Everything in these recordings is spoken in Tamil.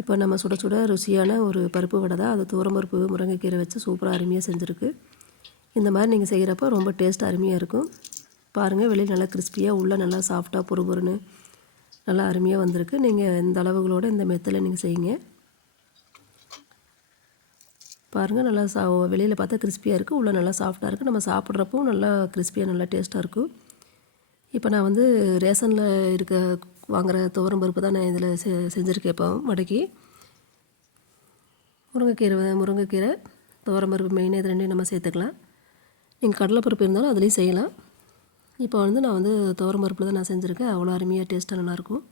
இப்போ நம்ம சுட சுட ருசியான ஒரு பருப்பு வடை தான். அது தூரம்பருப்பு முருங்கைக்கீரை வச்சு சூப்பராக அருமையாக செஞ்சுருக்கு. இந்த மாதிரி நீங்கள் செய்கிறப்போ ரொம்ப டேஸ்ட் அருமையாக இருக்கும். பாருங்கள் வெளியில் நல்லா கிறிஸ்பியாக உள்ளே நல்லா சாஃப்டாக பொறுபொருன்னு நல்லா அருமையாக வந்திருக்கு. நீங்கள் இந்த அளவுகளோட இந்த மெத்தில் நீங்கள் செய்யுங்க. பாருங்கள் நல்லா சா வெளியில் பார்த்தா கிறிஸ்பியாக இருக்குது உள்ளே நல்லா சாஃப்டாக இருக்குது நம்ம சாப்பிட்றப்போ நல்லா கிறிஸ்பியாக நல்லா டேஸ்ட்டாக இருக்கும். இப்போ நான் வந்து ரேஷனில் இருக்க வாங்குகிற துவரம் பருப்பு தான் நான் இதில் செ செஞ்சுருக்கேன் இப்போ வடைக்கு. முருங்கைக்கீரை முருங்கைக்கீரை துவரம் பருப்பு மெயினாக இது ரெண்டையும் நம்ம சேர்த்துக்கலாம். நீங்கள் கடலைப்பருப்பு இருந்தாலும் அதுலேயும் செய்யலாம். இப்போ வந்து நான் வந்து துவரம் பருப்பில் தான் நான் செஞ்சுருக்கேன். அவ்வளோ அருமையாக டேஸ்ட்டாக நல்லாயிருக்கும்.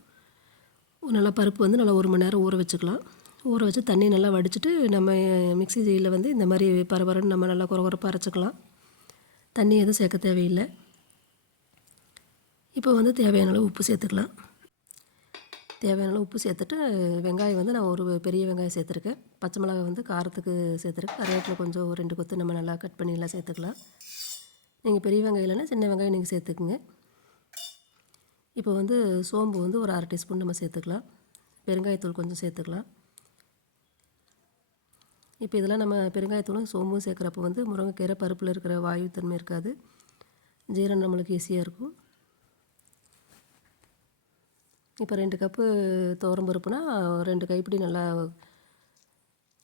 நல்லா பருப்பு வந்து நல்லா ஒரு மணி நேரம் ஊற வச்சுக்கலாம். ஊற வச்சு தண்ணி நல்லா வடிச்சிட்டு நம்ம மிக்சியில் வந்து இந்த மாதிரி பரபரன்னு நம்ம நல்லா குறகுறப்பாக அரைச்சிக்கலாம். தண்ணி எதுவும் சேர்க்க தேவையில்லை. இப்போ வந்து தேவையான அளவு உப்பு சேர்த்துக்கலாம். தேவையான அளவு உப்பு சேர்த்துட்டு வெங்காயம் வந்து நான் ஒரு பெரிய வெங்காயம் சேர்த்துருக்கேன். பச்சை மிளகாய் வந்து காரத்துக்கு சேர்த்துருக்கேன். கருவேப்பிலை கொஞ்சம் ஒரு ரெண்டு கொத்து நம்ம நல்லா கட் பண்ணி எல்லாம் சேர்த்துக்கலாம். நீங்கள் பெரிய வெங்காயம் இல்லைன்னா சின்ன வெங்காயம் நீங்கள் சேர்த்துக்குங்க. இப்போ வந்து சோம்பு வந்து ஒரு அரை டீஸ்பூன் நம்ம சேர்த்துக்கலாம். பெருங்காயத்தூள் கொஞ்சம் சேர்த்துக்கலாம். இப்போ இதெல்லாம் நம்ம பெருங்காயத்தூளும் சோம்பும் சேர்க்குறப்போ வந்து முருங்கைக்கீரை பருப்பில் இருக்கிற வாயு தன்மை இருக்காது. ஜீரணம் நம்மளுக்கு ஈஸியாக இருக்கும். இப்போ ரெண்டு கப்பு துவரம் பருப்புனா ரெண்டு கைப்பிடி நல்லா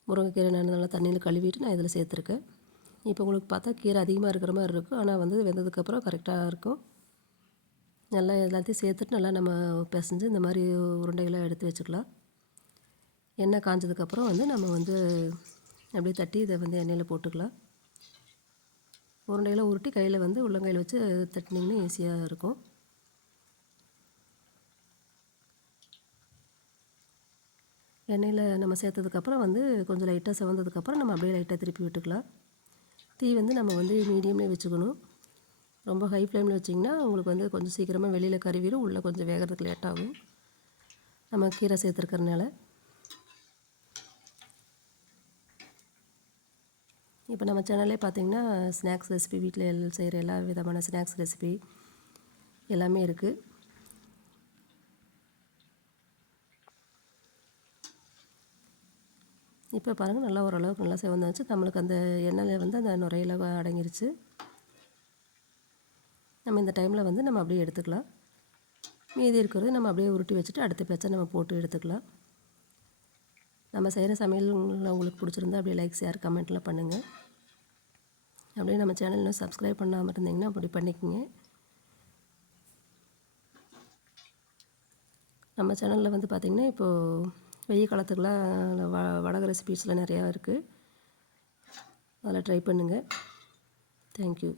முருங்கைக்கீரை நான் நல்லா தண்ணியில் கழுவிட்டு நான் இதில் சேர்த்துருக்கேன். இப்போ உங்களுக்கு பார்த்தா கீரை அதிகமாக இருக்கிற மாதிரி இருக்கும் ஆனால் வந்து வெந்ததுக்கப்புறம் கரெக்டாக இருக்கும். நல்லா எல்லாத்தையும் சேர்த்துட்டு நல்லா நம்ம பிசைஞ்சு இந்த மாதிரி உருண்டைகளை எடுத்து வச்சுக்கலாம். எண்ணெய் காஞ்சதுக்கப்புறம் வந்து நம்ம வந்து அப்படியே தட்டி இதை வந்து எண்ணெயில் போட்டுக்கலாம். உருண்டைகளை உருட்டி கையில் வந்து உள்ளங்கையில் வச்சு தட்டினிங்கன்னா ஈஸியாக இருக்கும். எண்ணெயில் நம்ம சேர்த்ததுக்கப்புறம் வந்து கொஞ்சம் லைட்டாக செவந்ததுக்கப்புறம் நம்ம அப்படியே லைட்டாக திருப்பி விட்டுக்கலாம். தீ வந்து நம்ம வந்து மீடியம்லேயே வச்சுக்கணும். ரொம்ப ஹை ஃப்ளேமில் வச்சிங்கன்னா உங்களுக்கு வந்து கொஞ்சம் சீக்கிரமாக வெளியில் கருவிடும் உள்ளே கொஞ்சம் வேகிறதுக்கு லேட் ஆகும். நம்ம கீரை சேர்த்துருக்கறனால இப்போ நம்ம சேனல்லே பார்த்தீங்கன்னா ஸ்நாக்ஸ் ரெசிபி வீட்டில் செய்கிற எல்லா விதமான ஸ்நாக்ஸ் ரெசிபி எல்லாமே இருக்குது இப்போ பாருங்கள் நல்லா ஓரளவுக்கு நல்லா செவந்தாச்சு நம்மளுக்கு அந்த எண்ணெயில் வந்து அந்த நுரையில அடங்கிருச்சு. நம்ம இந்த டைமில் வந்து நம்ம அப்படியே எடுத்துக்கலாம். மீதி இருக்கிறது நம்ம அப்படியே உருட்டி வச்சுட்டு அடுத்த பேச்சை நம்ம போட்டு எடுத்துக்கலாம். நம்ம செய்கிற சமையல் உங்களுக்கு பிடிச்சிருந்தா அப்படியே லைக் ஷேர் கமெண்ட்லாம் பண்ணுங்கள் அப்படியே நம்ம சேனல் இன்னும் சப்ஸ்கிரைப் பண்ணாமல் இருந்தீங்கன்னா அப்படி பண்ணிக்கோங்க. நம்ம சேனலில் வந்து பார்த்திங்கன்னா இப்போது வெயில் காலத்துக்கெலாம் வ வடக ரெசிபீஸ்லாம் நிறையா இருக்குது அதில் ட்ரை பண்ணுங்கள் தேங்க்யூ